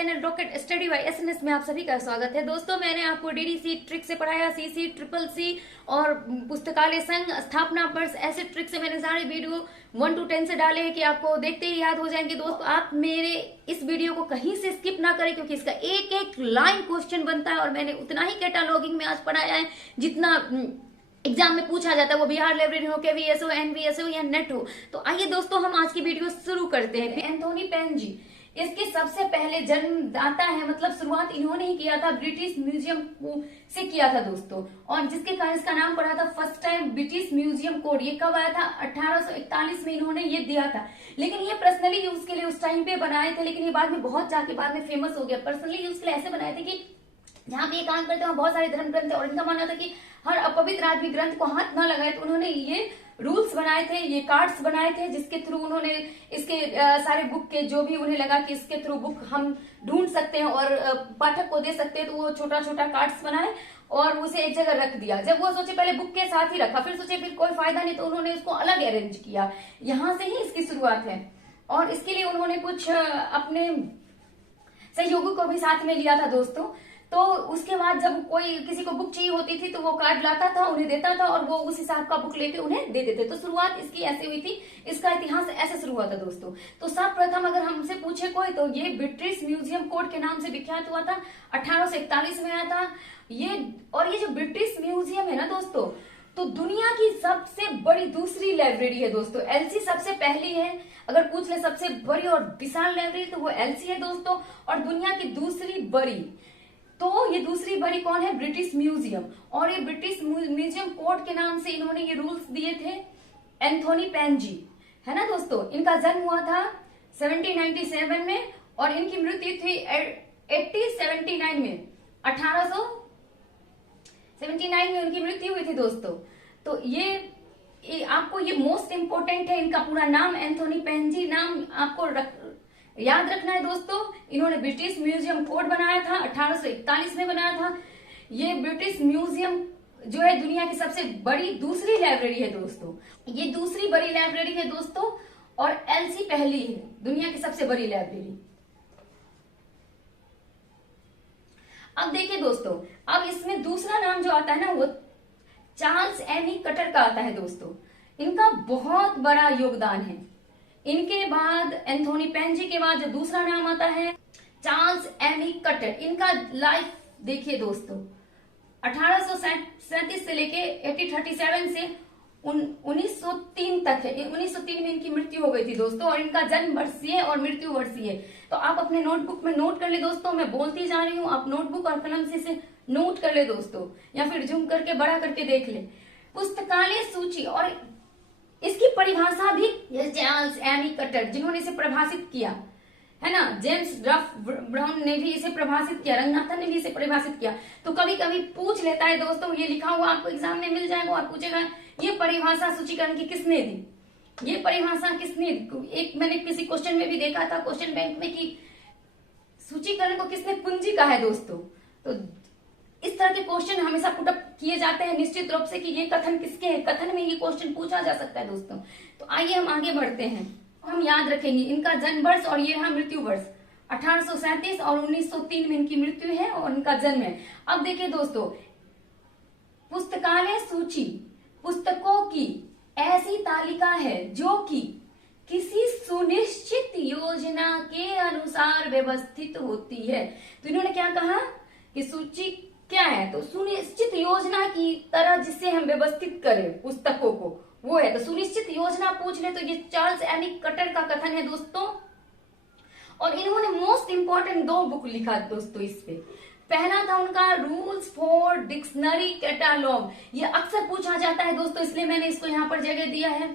Channel rocket study bye SNS में आप सभी का स्वागत है। दोस्तों, मैंने आपको डीडीसी ट्रिक से पढ़ाया, सीसी, ट्रिपल सी और पुस्तकालय संघ, स्थापना पर्स, ऐसे ट्रिक से मैंने सारे वीडियो 1 to 10 से डाले हैं कि आपको देखते ही याद हो जाएंगे। दोस्तों, आप मेरे इस वीडियो को कहीं से स्किप ना करें, क्योंकि इसका एक एक लाइन क्वेश्चन बनता है और मैंने उतना ही कैटालॉगिंग में आज पढ़ाया है जितना एग्जाम में पूछा जाता है, वो बिहार लाइब्रेरी हो, केवीएस हो, एनवीएस हो या नेट हो। तो आइए दोस्तों, हम आज की वीडियो शुरू करते हैं। एंथोनी पेन जी, इसके सबसे पहले जन्मदाता है, मतलब शुरुआत इन्होंने ही किया था, ब्रिटिश म्यूजियम से किया था दोस्तों। और जिसके कारण इसका नाम पड़ा था first time British museum code. ये कब आया था? 1841 में इन्होंने ये दिया था। लेकिन ये पर्सनली यूज के लिए उस टाइम पे बनाए थे, लेकिन ये बाद में बहुत जाके बाद में फेमस हो गया। पर्सनली यूज के लिए ऐसे बनाए थे कि जहां पे ये काम करते हैं बहुत सारे धर्म ग्रंथ है और इनका मानना था कि हर अपवित्र आदमी ग्रंथ को हाथ न लगाए। तो उन्होंने ये रूल्स बनाए थे, ये कार्ड्स बनाए थे, जिसके थ्रू उन्होंने इसके सारे बुक के जो भी उन्हें लगा कि इसके थ्रू बुक हम ढूंढ सकते हैं और पाठक को दे सकते हैं, तो वो छोटा छोटा कार्ड्स बनाए और उसे एक जगह रख दिया। जब वो सोचे पहले बुक के साथ ही रखा, फिर सोचे फिर कोई फायदा नहीं, तो उन्होंने उसको अलग अरेंज किया। यहाँ से ही इसकी शुरुआत है। और इसके लिए उन्होंने कुछ अपने सहयोगी को भी साथ में लिया था दोस्तों। तो उसके बाद जब कोई किसी को बुक चाहिए होती थी तो वो कार्ड लाता था, उन्हें देता था और वो उस हिसाब का बुक लेके उन्हें दे देते। तो शुरुआत इसकी ऐसे हुई थी, इसका इतिहास ऐसे शुरू हुआ था दोस्तों। तो सर्वप्रथम अगर हमसे पूछे कोई, तो ये ब्रिटिश म्यूजियम कोड के नाम से विख्यात हुआ था, 1841 में आया था ये। और ये जो ब्रिटिश म्यूजियम है ना दोस्तों, तो दुनिया की सबसे बड़ी दूसरी लाइब्रेरी है दोस्तों। एलसी सबसे पहली है, अगर पूछ ले सबसे बड़ी और विशाल लाइब्रेरी तो वो एलसी है दोस्तों। और दुनिया की दूसरी बड़ी, तो ये दूसरी बड़ी कौन है? British museum. और ये ब्रिटिश म्यूजियम कोड के नाम से इन्होंने ये रूल्स दिए थे एंथोनी पेन जी, है ना दोस्तों। इनका जन्म हुआ था 1797 में और इनकी मृत्यु थी 1879 में, 1879 में उनकी मृत्यु हुई थी दोस्तों। तो ये आपको ये मोस्ट इंपोर्टेंट है, इनका पूरा नाम एंथोनी पेन जी नाम आपको याद रखना है दोस्तों। इन्होंने ब्रिटिश म्यूजियम कोड बनाया था, 1841 में बनाया था। ये ब्रिटिश म्यूजियम जो है दुनिया की सबसे बड़ी दूसरी लाइब्रेरी है दोस्तों। ये दूसरी बड़ी लाइब्रेरी है दोस्तों और एलसी पहली है, दुनिया की सबसे बड़ी लाइब्रेरी। अब देखिए दोस्तों, अब इसमें दूसरा नाम जो आता है ना, वो चार्ल्स एमी कटर का आता है दोस्तों। इनका बहुत बड़ा योगदान है। इनके बाद एंथोनी पेन जी के बाद जो दूसरा नाम आता है चार्ल्स एमी कटर। इनका लाइफ देखिए दोस्तों, 1837 से लेके 1837 से 1903 तक है। 1903 में इनकी मृत्यु हो गई थी दोस्तों। और इनका जन्म वर्षीय और मृत्यु वर्षीय। तो आप अपने नोटबुक में नोट कर ले दोस्तों, मैं बोलती जा रही हूँ, आप नोटबुक और कलम से इसे नोट कर ले दोस्तों, या फिर जूम करके बड़ा करके देख ले। पुस्तकालय सूची और इसकी परिभाषा भी चार्ल्स एमी कटर जिन्होंने इसे प्रभाषित किया, है ना, जेम्स रफ ब्राउन ने भी इसे प्रभाषित किया, रंगनाथन ने भी इसे परिभाषित किया। तो कभी कभी पूछ लेता है दोस्तों, ये लिखा हुआ आपको एग्जाम में मिल जाएगा और पूछेगा ये परिभाषा सूचीकरण की किसने दी, ये परिभाषा किसने दी। एक मैंने किसी क्वेश्चन में भी देखा था, क्वेश्चन बैंक में, कि सूचीकरण को किसने कुंजी कहा है दोस्तों। तो इस तरह के क्वेश्चन हमेशा पुटअप किए जाते हैं निश्चित रूप से कि ये कथन किसके है, कथन में ये क्वेश्चन पूछा जा सकता है दोस्तों। तो आइए हम आगे बढ़ते हैं, हम याद रखेंगे इनका जन्म वर्ष और ये रहा मृत्यु वर्ष, 1837 और 1903 में इनकी मृत्यु है और इनका जन्म है। अब देखिए दोस्तों, पुस्तकालय सूची पुस्तकों की ऐसी तालिका है जो कि किसी सुनिश्चित योजना के अनुसार व्यवस्थित होती है। तो इन्होंने क्या कहा कि सूची क्या है? तो सुनिश्चित योजना की तरह जिससे हम व्यवस्थित करें पुस्तकों को, वो है। तो सुनिश्चित योजना पूछ ले तो ये चार्ल्स एमी कटर का कथन है दोस्तों। और इन्होंने मोस्ट इंपोर्टेंट 2 बुक लिखा दोस्तों इस पे। पहला था उनका रूल्स फॉर डिक्शनरी कैटालॉग। ये अक्सर पूछा जाता है दोस्तों, इसलिए मैंने इसको यहाँ पर जगह दिया है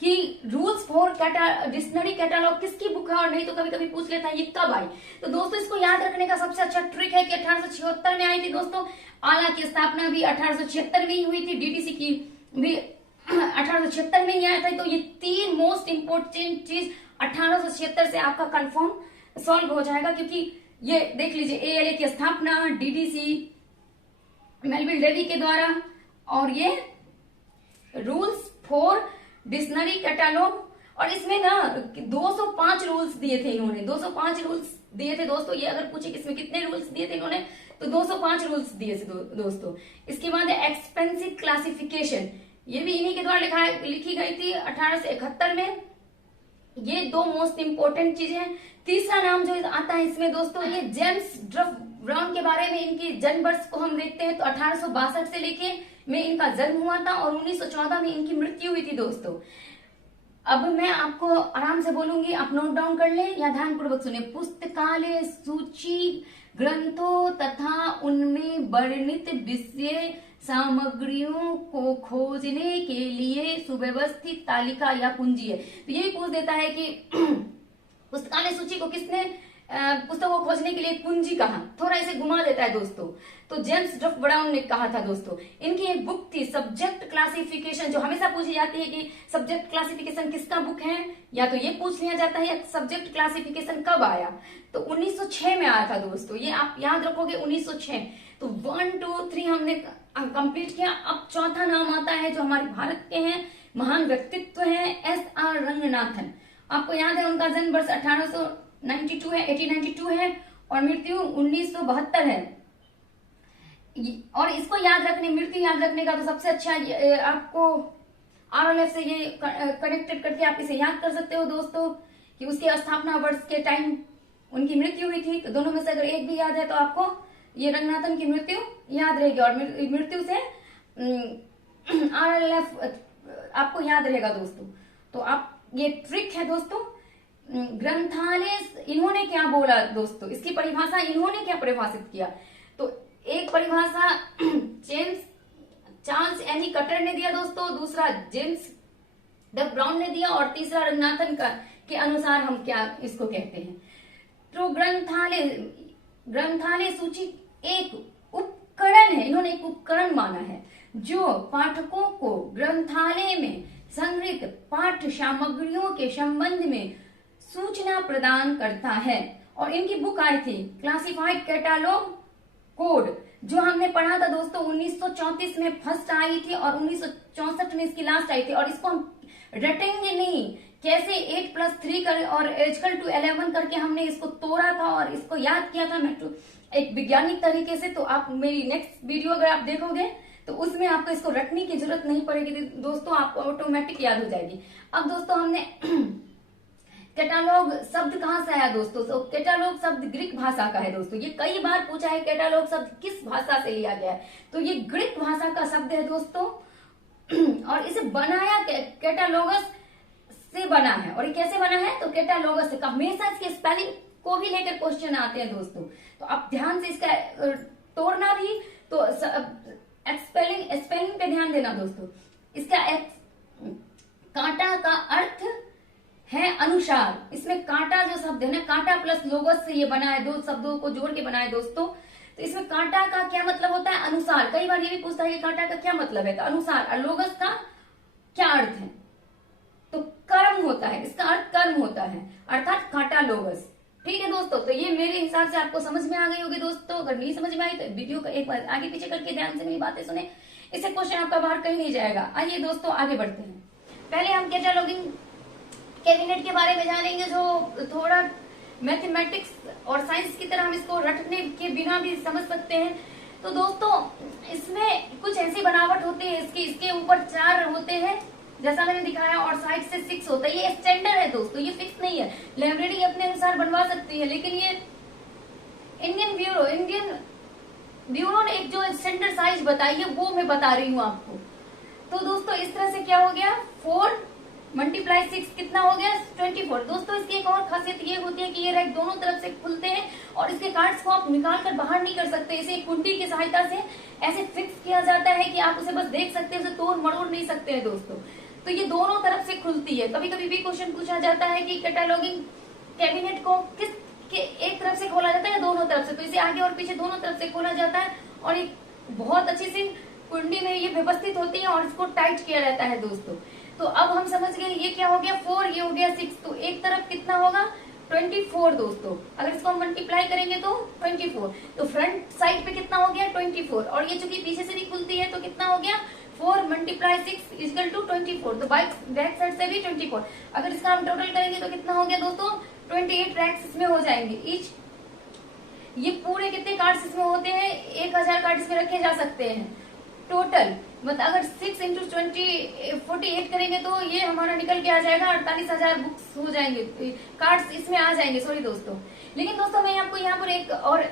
कि रूल्स फॉर डिक्शनरी कैटालॉग किसकी बुक है। और नहीं तो कभी कभी पूछ लेता है ये कब आई। तो दोस्तों, इसको याद रखने का सबसे अच्छा ट्रिक है कि 1876 में आई थी दोस्तों। आला की स्थापना भी 1876 में ही हुई थी, डीडीसी की भी 1876 में ही आया था। तो ये 3 मोस्ट इंपोर्टेंट चीज 1876 से आपका कंफर्म सॉल्व हो जाएगा, क्योंकि ये देख लीजिए, एएलए की स्थापना, डीडीसी मेलविल डेवी के द्वारा, और ये रूल्स फॉर डिक्शनरी कैटालॉग। और इसमें ना 205 रूल्स दिए थे इन्होंने, 205 रूल्स दिए थे दोस्तों। ये अगर पूछे कि इसमें कितने रूल्स दिए थे इन्होंने, तो 205 रूल्स दिए थे दोस्तों। इसके बाद है एक्सपेंसिव क्लासिफिकेशन, ये भी इन्हीं के द्वारा लिखी गई थी 1871 में। ये दो मोस्ट इंपोर्टेंट चीजें हैं। तीसरा नाम जो आता है इसमें दोस्तों, ये जेम्स ड्रफ ब्राउन के बारे में इनकी जन्म वर्ष को हम देखते हैं तो 1862 से लेके में इनका जन्म हुआ था और 1914 में इनकी मृत्यु हुई थी दोस्तों। अब मैं आपको आराम से बोलूंगी, आप नोट डाउन कर लें या ध्यानपूर्वक सुने। पुस्तकालय सूची ग्रंथों तथा उनमें वर्णित विषय सामग्रियों को खोजने के लिए सुव्यवस्थित तालिका या कुंजी है। तो यही पूछ देता है कि पुस्तकालय सूची को किसने पुस्तकों को खोजने के लिए कुंजी कहा, थोड़ा इसे घुमा देता है दोस्तों। तो जेम्स ड्रफ ब्राउन ने कहा था दोस्तों। इनकी एक बुक थी सब्जेक्ट क्लासिफिकेशन, जो हमेशा पूछी जाती है कि सब्जेक्ट क्लासिफिकेशन किसका बुक है, या तो ये पूछ लिया जाता है सब्जेक्ट क्लासिफिकेशन कब आया, तो 1906 में आया था दोस्तों। ये आप याद रखोगे 1906। तो 1 2 3 हमने कंप्लीट किया। अब चौथा नाम आता है जो हमारे भारत के हैं, महान व्यक्तित्व है, एस.आर. रंगनाथन। आपको याद है उनका जन्म वर्ष 1892 है, 1892 है और मृत्यु 1972 है। और इसको याद रखने, मृत्यु याद रखने का तो सबसे अच्छा आपको RLF से ये कनेक्टेड करके आप इसे याद कर सकते हो दोस्तों, कि उसके स्थापना वर्ष के टाइम उनकी मृत्यु हुई थी। तो दोनों में से अगर एक भी याद है तो आपको ये रंगनाथन की मृत्यु याद रहेगी और मृत्यु से RLF आपको याद रहेगा दोस्तों। तो आप ये ट्रिक है दोस्तों। ग्रंथालय, इन्होंने क्या बोला दोस्तों, इसकी परिभाषा इन्होंने क्या परिभाषित किया, तो एक परिभाषा चार्ल्स एनी कटर ने दिया दोस्तों, दूसरा जेम्स ड्रफ ब्राउन ने दिया और तीसरा रंगनाथन का के अनुसार हम क्या इसको कहते हैं। तो ग्रंथालय सूची एक उपकरण है, इन्होंने एक उपकरण माना है जो पाठकों को ग्रंथालय में संग्रहित पाठ्य सामग्रियों के संबंध में सूचना प्रदान करता है। और इनकी बुक आई थी क्लासिफाइड कैटालॉग कोड, जो हमने पढ़ा था दोस्तों 1934 में फर्स्ट आई थी और 1964 में इसकी लास्ट आई थी। और इसको हम रटेंगे नहीं, कैसे 8+3 कर और एजकल टू 11 करके हमने इसको तोड़ा था और इसको याद किया था मैं एक वैज्ञानिक तरीके से। तो आप मेरी नेक्स्ट वीडियो अगर आप देखोगे तो उसमें आपको इसको रटने की जरूरत नहीं पड़ेगी दोस्तों, आपको ऑटोमेटिक याद हो जाएगी। अब दोस्तों हमने कैटालॉग शब्द कहां से आया दोस्तों, तो कैटालॉग शब्द ग्रीक भाषा का है दोस्तों। ये कई बार पूछा है कैटालॉग शब्द किस भाषा से लिया गया है, तो ये ग्रीक भाषा का शब्द है दोस्तों। और इसे बनाया कैटालॉगस से बना है। और ये कैसे बना है, तो कैटालॉगस से, हमेशा इसके स्पेलिंग को भी लेकर क्वेश्चन आते हैं दोस्तों, तो आप ध्यान से इसका तोड़ना भी, तो स्पेलिंग पे ध्यान देना दोस्तों। इसका कांटा का अर्थ है अनुसार, इसमें कांटा जो शब्द है ना, कांटा प्लस लोगस से ये बना है, दो शब्दों को जोड़ के बना है दोस्तों। तो इसमें कांटा का क्या मतलब होता है, अनुसार। कई बार ये भी पूछता है कि कांटा का क्या मतलब है, तो अनुसार। और लोगस का क्या अर्थ है, तो कर्म होता है, इसका अर्थ कर्म होता है, अर्थात कांटा लोगस। ठीक है दोस्तों, तो ये मेरे हिसाब से आपको समझ में आ गई होगी दोस्तों। अगर नहीं समझ में आई तो वीडियो को एक बार आगे पीछे करके ध्यान से मेरी बातें सुने, इससे क्वेश्चन आपका बाहर कहीं नहीं जाएगा। आइए दोस्तों आगे बढ़ते हैं। पहले हम कैटालॉगिंग कैबिनेट के बारे में जानेंगे, जो थोड़ा मैथमेटिक्स और साइंस की तरह हम इसको रटने के बिना भी समझ सकते हैं। तो दोस्तों इसमें कुछ ऐसी बनावट होती है, इसके ऊपर 4 होते हैं जैसा मैंने दिखाया और साइड से 6 होता है। ये स्टैंडर्ड है दोस्तों, ये फिक्स नहीं है, लाइब्रेरी अपने अनुसार बनवा सकती है, लेकिन ये इंडियन ब्यूरो ने एक जो स्टैंडर्ड साइज बताई है वो मैं बता रही हूँ आपको। तो दोस्तों इस तरह से क्या हो गया, 4 × 6 कितना हो गया, 24। दोस्तों इसकी एक और खासियत ये होती है कि ये रैक दोनों तरफ से खुलते हैं और इसके कार्ड्स को आप निकाल कर बाहर नहीं कर सकते, इसे एक कुंडी की सहायता से ऐसे फिक्स किया जाता है कि आप उसे बस देख सकते हैं, उसे तोड़ मरोड़ नहीं सकते हैं दोस्तों। तो ये दोनों तरफ से खुलती है। कभी कभी भी क्वेश्चन पूछा जाता है कि कैटालॉगिंग कैबिनेट को किस के एक तरफ से खोला जाता है या दोनों तरफ से, तो इसे आगे और पीछे दोनों तरफ से खोला जाता है और एक बहुत अच्छी सी कुंडी में ये व्यवस्थित होती है और इसको टाइट किया रहता है दोस्तों। तो अब हम समझ गए ये क्या हो गया 4, ये हो गया 6, तो एक तरफ कितना होगा 24 दोस्तों। अगर इसको हम मल्टीप्लाई करेंगे तो 24, तो फ्रंट साइड पे कितना हो गया 24, और ये चूंकि पीछे से भी खुलती है तो कितना हो गया 4 × 6 = 24, तो बैक साइड से भी 24। अगर इसका हम टोटल करेंगे तो कितना हो गया दोस्तों 28 रैक्स इसमें हो जाएंगे, ईच ये पूरे कितने कार्ड्स इसमें होते हैं, 1000 कार्ड इसमें रखे जा सकते हैं टोटल। मतलब अगर 6 इंटू 20 48 करेंगे तो ये हमारा निकल के आ जाएगा 48,000 बुक्स हो जाएंगे, कार्ड्स इसमें आ जाएंगे, सॉरी दोस्तों। लेकिन दोस्तों मैं आपको यहाँ पर एक और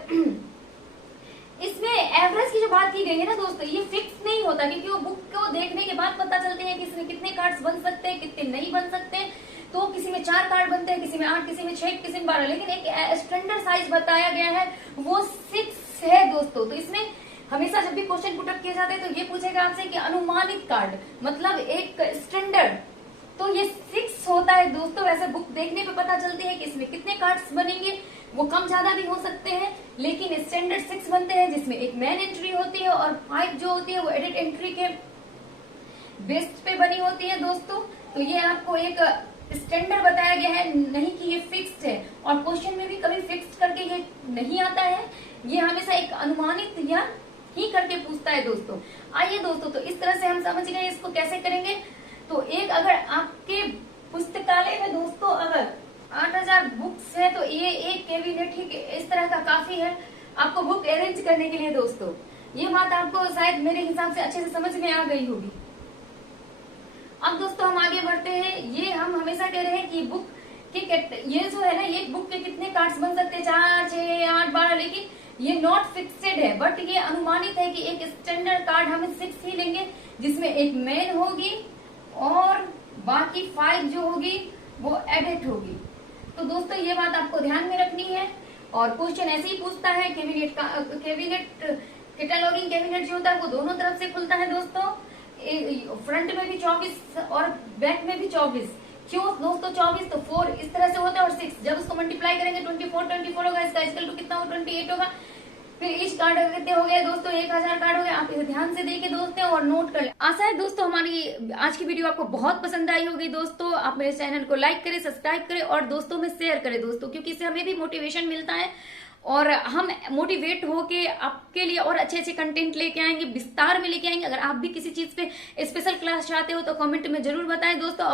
इसमें एवरेज की जो बात की गई है ना दोस्तों, ये फिक्स नहीं होता, क्योंकि वो बुक को देखने के बाद पता चलते हैं कि इसमें कितने कार्ड्स बन सकते हैं, कितने नहीं बन सकते। तो किसी में 4 कार्ड बनते हैं, किसी में 8, किसी में 6, किसी में 12, लेकिन एक स्टैंडर्ड साइज बताया गया है वो 6 है दोस्तों। तो इसमें हमेशा जब भी क्वेश्चन पुटअप किए जाते हैं तो ये पूछेगा आपसे कि अनुमानित कार्ड मतलब एक स्टैंडर्ड, तो ये 6 होता है दोस्तों। वैसे बुक देखने पे पता चलती है कि इसमें कितने कार्ड्स बनेंगे, वो कम ज्यादा भी हो सकते हैं, लेकिन स्टैंडर्ड 6 बनते हैं, जिसमें एक मेन एंट्री होती है और 5 जो होती है वो एडिट एंट्री के बेस पे बनी होती है दोस्तों। तो ये आपको एक स्टैंडर्ड बताया गया है, नहीं कि ये फिक्स्ड है, और क्वेश्चन में भी कभी फिक्स्ड करके ये नहीं आता है, ये हमेशा एक अनुमानित या ही करके पूछता है दोस्तों। आइए दोस्तों, तो इस तरह से हम समझ गए इसको कैसे करेंगे। तो एक अगर आपके पुस्तकालय में दोस्तों अगर 8000 बुक्स है तो ये एक कैबिनेट ही इस तरह का काफी है आपको बुक अरेंज करने के लिए दोस्तों। ये बात आपको शायद मेरे हिसाब से अच्छे से समझ में आ गई होगी। अब दोस्तों हम आगे बढ़ते हैं। ये हम हमेशा कह रहे हैं कि बुक के ये जो है ना, ये बुक के कितने कार्ड्स बन सकते हैं, 4, 6, 8, 12, लेकिन ये नॉट फिक्सेड है, बट ये अनुमानित है कि एक स्टैंडर्ड कार्ड हम 6 ही लेंगे, जिसमें एक मेन होगी और बाकी 5 जो होगी वो एडिट होगी। तो दोस्तों ये बात आपको ध्यान में रखनी है, और क्वेश्चन ऐसे ही पूछता है। कैबिनेट कैटलॉगिंग कैबिनेट जो होता है वो दोनों तरफ से खुलता है दोस्तों, फ्रंट में भी 24 और बैक में भी 24। क्यों दोस्तों 24? तो 4 इस तरह से होता है और 6 जब उसको मल्टीप्लाई करेंगे 24 होगा, इसका इक्वल टू कितना होगा, 28 होगा। फिर ईच कार्ड कितने हो गए दोस्तों, 1000 कार्ड हो गए। आप इसे ध्यान से देखिए दोस्तों और नोट कर ले। आशा है दोस्तों हमारी आज की वीडियो आपको बहुत पसंद आई होगी दोस्तों। आप मेरे चैनल को लाइक करें, सब्सक्राइब करें और दोस्तों में शेयर करें दोस्तों, क्योंकि इससे हमें भी मोटिवेशन मिलता है और हम मोटिवेट होके आपके लिए और अच्छे अच्छे कंटेंट लेके आएंगे, विस्तार में लेके आएंगे। अगर आप भी किसी चीज पे स्पेशल क्लास चाहते हो तो कमेंट में जरूर बताएं दोस्तों।